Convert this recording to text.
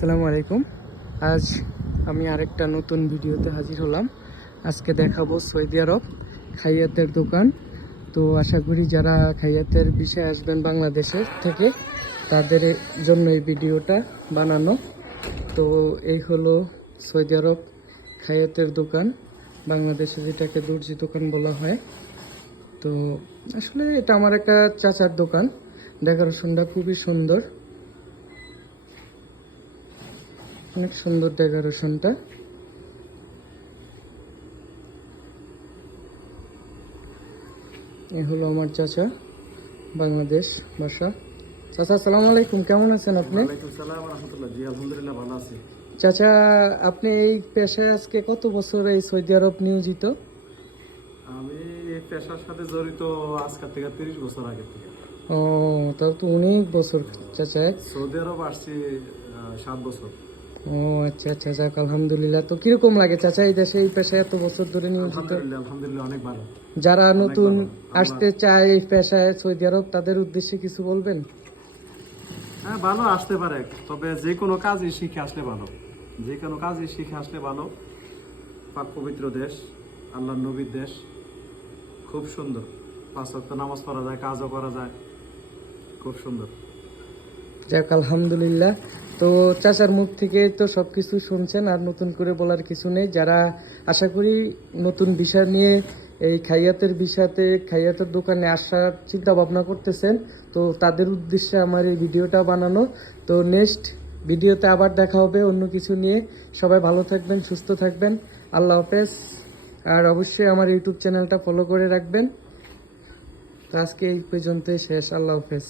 আসসালামু আলাইকুম। আজ আমি আরেকটা নতুন ভিডিওতে হাজির হলাম। আজকে দেখাবো সৌদি আরব খাইয়াতের দোকান। তো আশা করি যারা খাইয়াতের বিষয়ে আসবেন বাংলাদেশের থেকে তাদের জন্য এই ভিডিওটা বানানো। তো এই হলো সৌদি আরব খাইয়াতের দোকান, বাংলাদেশে যেটাকে দর্জি দোকান বলা হয়। তো আসলে এটা আমার একটা চাচার দোকান। ডেকোরেশনটা খুবই সুন্দর, অনেক সুন্দর ডেকোরেশনটা। এ হলো আমার চাচা, বাংলাদেশ বাসা। চাচা আসসালামু আলাইকুম, কেমন আছেন আপনি? ওয়ালাইকুম সালাম রাহমাতুল্লাহ। জি আলহামদুলিল্লাহ ভালো আছি। চাচা, আপনি এই পেশায় আজকে কত বছর এই সৌদি আরব নিয়োজিত? আমি এই পেশার সাথে জড়িত আজকের থেকে 30 বছর আগে থেকে। ও, তাও তো অনেক বছর চাচা। সৌদি আরব আসছি 7 বছর। ও আচ্ছা আচ্ছা, যাক আলহামদুলিল্লাহ। তো কিরকম লাগে চাচা এই দেশে এই পেশায় এত বছর ধরে নিয়োজিত? আলহামদুলিল্লাহ অনেক ভালো। যারা অনেক নতুন ভালো। আসতে চায় এই পেশায় সৌদি আরব, তাদের উদ্দেশ্যে কিছু বলবেন? হ্যাঁ, ভালো আসতে পারে, তবে যে কোনো কাজই শিখে আসলে ভালো। যে কোনো কাজই শিখে আসলে ভালো। পাক পবিত্র দেশ, আল্লাহর নবীর দেশ, খুব সুন্দর। 5 ওয়াক্ত নামাজ পড়া যায়, কাজও করা যায়, খুব সুন্দর। যাক আলহামদুলিল্লাহ। তো চাচার মুখ থেকে তো সব কিছু শুনছেন, আর নতুন করে বলার কিছু নেই। যারা আশা করি নতুন বিষয় নিয়ে এই খাইয়াতের বিষয়তে খাইয়াতের দোকানে আসার চিন্তা ভাবনা করতেছেন, তো তাদের উদ্দেশ্যে আমার এই ভিডিওটা বানানো। তো নেক্সট ভিডিওতে আবার দেখা হবে অন্য কিছু নিয়ে। সবাই ভালো থাকবেন, সুস্থ থাকবেন। আল্লাহ হাফেজ। আর অবশ্যই আমার ইউটিউব চ্যানেলটা ফলো করে রাখবেন। তো আজকে এই পর্যন্তই শেষ। আল্লাহ হাফেজ।